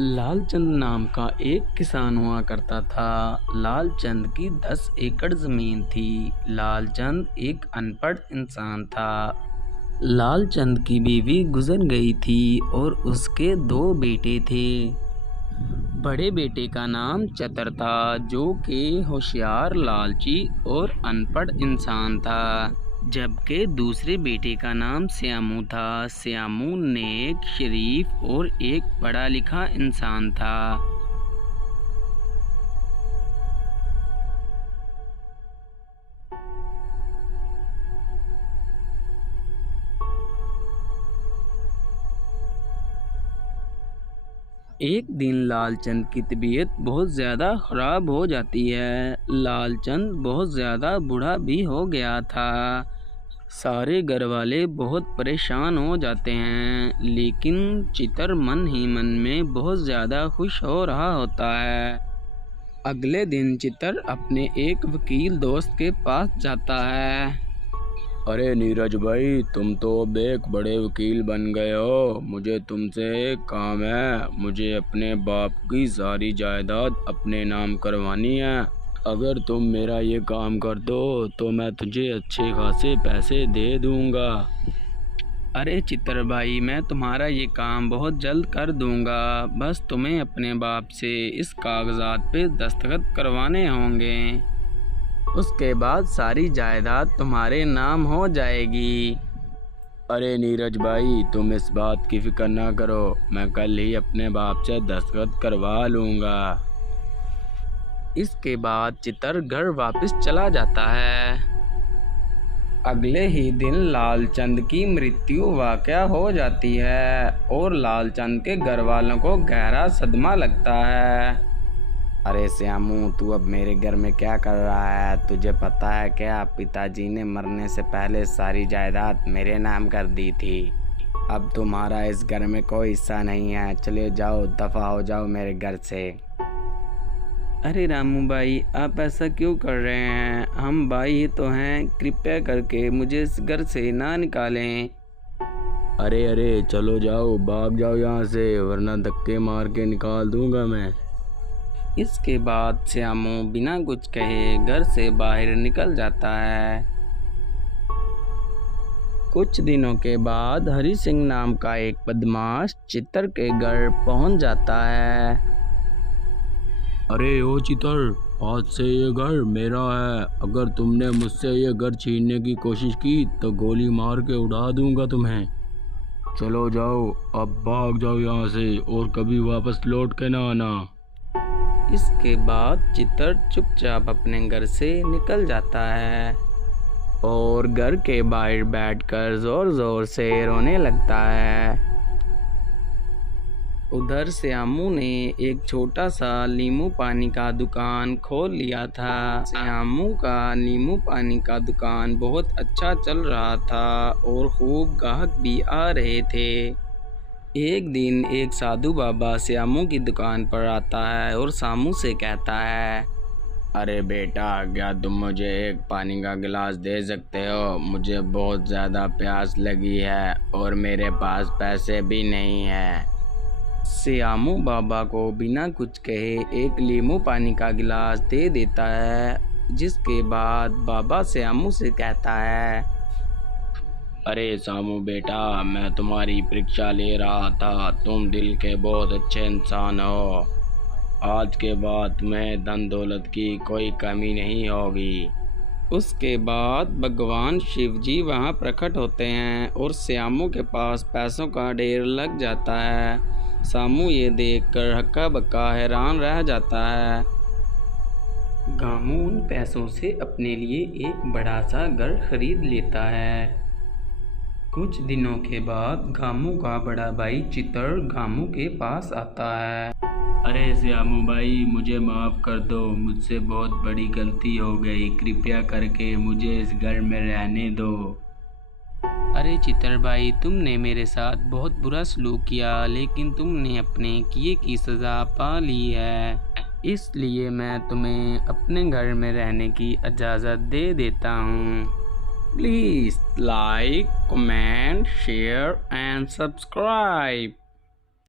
लालचंद नाम का एक किसान हुआ करता था। लालचंद की 10 एकड़ ज़मीन थी। लालचंद एक अनपढ़ इंसान था। लालचंद की बीवी गुजर गई थी और उसके 2 बेटे थे। बड़े बेटे का नाम चतर था, जो कि होशियार, लालची और अनपढ़ इंसान था, जबकि दूसरे बेटे का नाम श्यामू था। श्यामू नेक, शरीफ और एक पढ़ा लिखा इंसान था। एक दिन लालचंद की तबीयत बहुत ज़्यादा ख़राब हो जाती है। लालचंद बहुत ज़्यादा बूढ़ा भी हो गया था। सारे घर वाले बहुत परेशान हो जाते हैं, लेकिन चितर मन ही मन में बहुत ज़्यादा खुश हो रहा होता है। अगले दिन चितर अपने एक वकील दोस्त के पास जाता है। अरे नीरज भाई, तुम तो अब एक बड़े वकील बन गए हो। मुझे तुमसे एक काम है। मुझे अपने बाप की सारी जायदाद अपने नाम करवानी है। अगर तुम मेरा ये काम कर दो तो मैं तुझे अच्छे खासे पैसे दे दूंगा। अरे चित्र भाई, मैं तुम्हारा ये काम बहुत जल्द कर दूंगा। बस तुम्हें अपने बाप से इस कागजात पे दस्तखत करवाने होंगे। उसके बाद सारी जायदाद तुम्हारे नाम हो जाएगी। अरे नीरज भाई, तुम इस बात की फिक्र ना करो। मैं कल ही अपने बाप से दस्तखत करवा लूँगा। इसके बाद चितर घर वापस चला जाता है। अगले ही दिन लालचंद की मृत्यु वाक़या हो जाती है और लालचंद के घर वालों को गहरा सदमा लगता है। अरे श्यामू, तू अब मेरे घर में क्या कर रहा है? तुझे पता है क्या, पिताजी ने मरने से पहले सारी जायदाद मेरे नाम कर दी थी। अब तुम्हारा इस घर में कोई हिस्सा नहीं है। चले जाओ, दफ़ा हो जाओ मेरे घर से। अरे रामू भाई, आप ऐसा क्यों कर रहे हैं? हम भाई ही तो हैं। कृपया करके मुझे इस घर से ना निकालें। अरे अरे, चलो जाओ, भाग जाओ यहाँ से, वरना धक्के मार के निकाल दूंगा मैं। इसके बाद श्यामू बिना कुछ कहे घर से बाहर निकल जाता है। कुछ दिनों के बाद हरि सिंह नाम का एक बदमाश चितर के घर पहुंच जाता है। अरे ओ चितर, आज से ये घर मेरा है। अगर तुमने मुझसे ये घर छीनने की कोशिश की तो गोली मार के उड़ा दूंगा तुम्हें। चलो जाओ, अब भाग जाओ यहाँ से और कभी वापस लौट के ना आना। इसके बाद चितर चुपचाप अपने घर से निकल जाता है और घर के बाहर बैठकर जोर जोर से रोने लगता है। उधर श्यामू ने एक छोटा सा नींबू पानी का दुकान खोल लिया था। श्यामू का नींबू पानी का दुकान बहुत अच्छा चल रहा था और खूब ग्राहक भी आ रहे थे। एक दिन एक साधु बाबा श्यामू की दुकान पर आता है और श्यामू से कहता है, अरे बेटा, क्या तुम मुझे एक पानी का गिलास दे सकते हो? मुझे बहुत ज़्यादा प्यास लगी है और मेरे पास पैसे भी नहीं है। श्यामू बाबा को बिना कुछ कहे एक नींबू पानी का गिलास दे देता है, जिसके बाद बाबा श्यामू से कहता है, अरे श्यामू बेटा, मैं तुम्हारी परीक्षा ले रहा था। तुम दिल के बहुत अच्छे इंसान हो। आज के बाद तुम्हें धन दौलत की कोई कमी नहीं होगी। उसके बाद भगवान शिव जी वहाँ प्रकट होते हैं और श्यामू के पास पैसों का ढेर लग जाता है। श्यामू ये देखकर हक्का बक्का हैरान रह जाता है। गामू उन पैसों से अपने लिए एक बड़ा सा घर खरीद लेता है। कुछ दिनों के बाद गामू का बड़ा भाई चितर गामू के पास आता है। अरे श्यामू भाई, मुझे माफ़ कर दो। मुझसे बहुत बड़ी गलती हो गई। कृपया करके मुझे इस घर में रहने दो। अरे चितर भाई, तुमने मेरे साथ बहुत बुरा सलूक किया, लेकिन तुमने अपने किए की सज़ा पा ली है। इसलिए मैं तुम्हें अपने घर में रहने की इजाज़त दे देता हूँ। Please like, comment, share and subscribe.